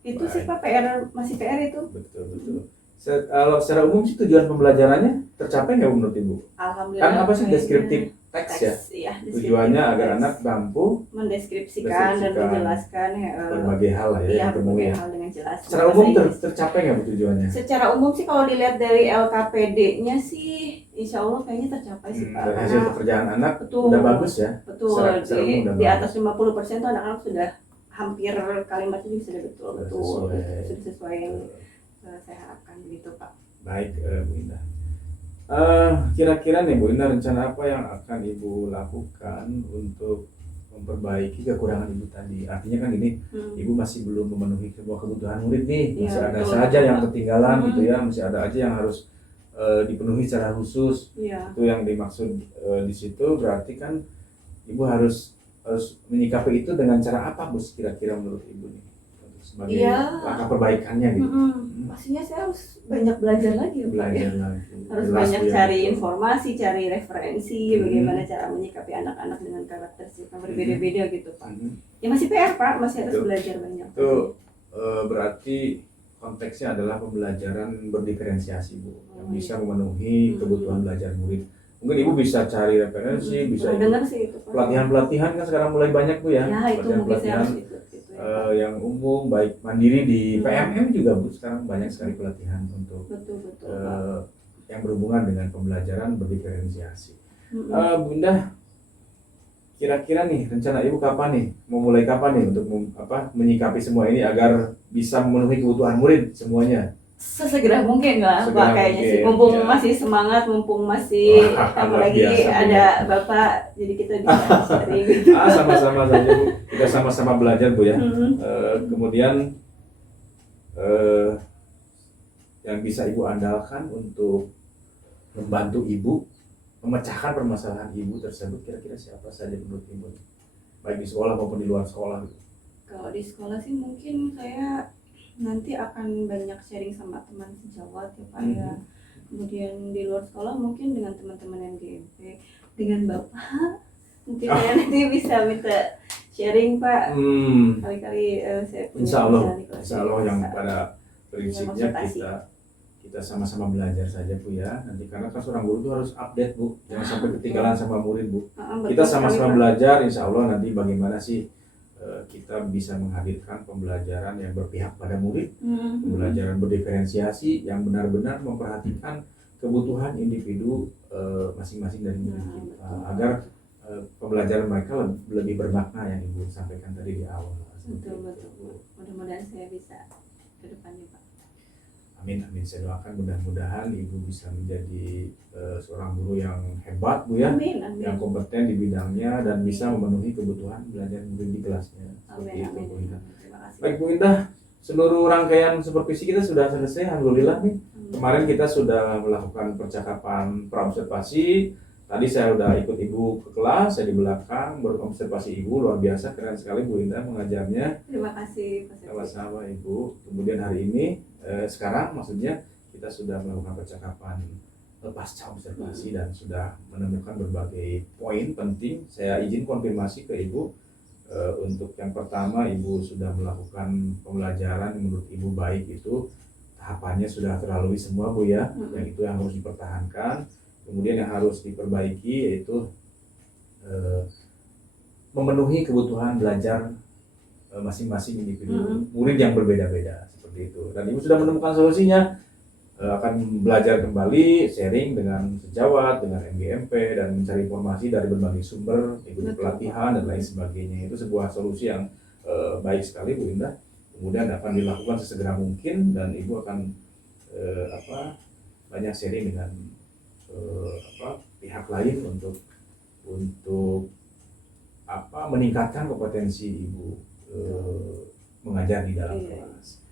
Itu sih Baik. Pak PR masih PR itu. Betul. Kalau secara umum sih tujuan pembelajarannya tercapai nggak menurut Ibu? Alhamdulillah. Kan apa sih kayaknya deskriptif teks ya? Iya, deskriptif Tujuannya agar teks. anak mampu mendeskripsikan dan menjelaskan berbagai hal lah ya iya, yang ditemui berbagai ya. hal dengan jelas. Secara Bahasa umum Inggris. tercapai nggak Bu tujuannya? Secara umum sih kalau dilihat dari LKPD-nya sih insya Allah kayaknya tercapai sih Pak. Dari hasil Karena pekerjaan anak betul, udah bagus ya. betul Secara umum udah di bagus. atas 50% tuh anak-anak sudah hampir kalimatnya juga sudah betul Sudah betul sesuai. sudah sesuai yang saya harapkan begitu Pak. Baik Bu Indah. Kira-kira nih Bu Indah, rencana apa yang akan Ibu lakukan untuk memperbaiki kekurangan Ibu tadi? Artinya kan ini Ibu masih belum memenuhi sebuah kebutuhan murid nih, Iya, masih ada betul. saja yang ketinggalan Hmm. gitu ya, masih ada aja yang harus dipenuhi secara khusus. Iya. Itu yang dimaksud di situ, berarti kan Ibu harus menyikapi itu dengan cara apa Bu kira-kira menurut Ibu nih? Untuk sebagai Iya. langkah perbaikannya gitu. Pastinya saya harus banyak belajar lagi ya Pak ya. Belajar lagi. Harus Jelas, banyak Bu, ya, cari betul. informasi, cari referensi, bagaimana cara menyikapi anak-anak dengan karakteristik yang berbeda-beda gitu Pak. Ya masih PR Pak, masih harus Betul. belajar banyak. Itu berarti konteksnya adalah pembelajaran berdiferensiasi Bu, yang Oh, bisa memenuhi kebutuhan belajar murid. Mungkin Ibu bisa cari referensi, bisa Pernah ikut dengar sih itu Pak. pelatihan-pelatihan kan sekarang mulai banyak Bu ya, Ya itu mungkin saya harus ikut gitu ya, Pak. yang umum, baik mandiri di Hmm. PMM juga Bu, sekarang banyak sekali pelatihan untuk Betul Pak. yang berhubungan dengan pembelajaran berdiferensiasi. Mm-mm. Bunda, kira-kira nih rencana Ibu kapan nih, mau mulai kapan nih untuk menyikapi semua ini agar bisa memenuhi kebutuhan murid semuanya? Sesegera mungkin lah Segera Pak kayaknya sih. mungkin, Mumpung ya. masih semangat, mumpung masih Wah, luar apalagi biasa, Bu. ada Bapak, jadi kita bisa sharing gitu. Sama-sama saja Bu, kita sama-sama belajar Bu ya. Mm-mm. Kemudian yang bisa Ibu andalkan untuk membantu Ibu memecahkan permasalahan Ibu tersebut, kira-kira siapa saja menurut Ibu? Baik di sekolah maupun di luar sekolah. Kalau di sekolah sih mungkin saya nanti akan banyak sharing sama teman sejawat ya Pak ya. Kemudian di luar sekolah mungkin dengan teman-teman MGMP, dengan Bapak mungkin saya nanti bisa minta sharing Pak. Kali-kali saya punya Insya Allah, pekerjaan di kelas Insya Allah yang bisa. pada prinsipnya konsultasi. kita sama-sama belajar saja Bu ya. Nanti karena kan seorang guru itu harus update Bu, jangan sampai ketinggalan sama murid Bu. Betul Kita sekali, sama-sama Pak. belajar, Insya Allah nanti bagaimana sih kita bisa menghadirkan pembelajaran yang berpihak pada murid, pembelajaran berdiferensiasi yang benar-benar memperhatikan kebutuhan individu masing-masing dari murid kita, agar pembelajaran mereka lebih bermakna yang Ibu sampaikan tadi di awal. Betul betul Bu. Mudah-mudahan saya bisa ke depannya Pak. Amin, amin. Saya doakan mudah-mudahan Ibu bisa menjadi seorang guru yang hebat, Bu ya, Amin amin. yang kompeten di bidangnya dan bisa memenuhi kebutuhan belajar murid di kelasnya. Seperti Amin itu, amin. Bu Indah. Terima kasih. Baik Bu Indah, seluruh rangkaian supervisi kita sudah selesai, alhamdulillah nih. Kemarin kita sudah melakukan percakapan praobservasi. Tadi saya sudah ikut Ibu ke kelas, saya di belakang berobservasi Ibu, luar biasa, keren sekali Bu Indah mengajarnya. Terima kasih Pak Sefi. Sama-sama Ibu. Kemudian hari ini, sekarang maksudnya kita sudah melakukan percakapan pasca observasi dan sudah menemukan berbagai poin penting. Saya izin konfirmasi ke Ibu. Untuk yang pertama, Ibu sudah melakukan pembelajaran yang menurut Ibu baik itu tahapannya sudah terlalui semua Bu ya, yang itu yang harus dipertahankan. Kemudian yang harus diperbaiki yaitu memenuhi kebutuhan belajar masing-masing individu murid yang berbeda-beda seperti itu. Dan Ibu sudah menemukan solusinya, akan belajar kembali, sharing dengan sejawat, dengan MGMP dan mencari informasi dari berbagai sumber, ikuti pelatihan dan lain sebagainya. Itu sebuah solusi yang baik sekali Bu Indah. Kemudian akan dilakukan sesegera mungkin dan Ibu akan banyak sharing dengan pihak lain untuk meningkatkan kompetensi Ibu mengajar di dalam kelas.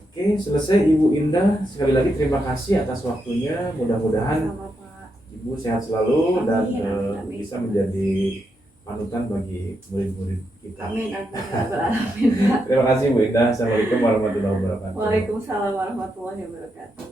Oke, selesai Ibu Indah. Sekali lagi terima kasih atas waktunya. Mudah-mudahan Sama Pak. Ibu sehat selalu dan Amin. bisa menjadi panutan bagi murid-murid kita. Amin amin ya Rabbal alamin. Terima kasih Bu Indah. Assalamualaikum warahmatullahi wabarakatuh. Waalaikumsalam warahmatullahi wabarakatuh.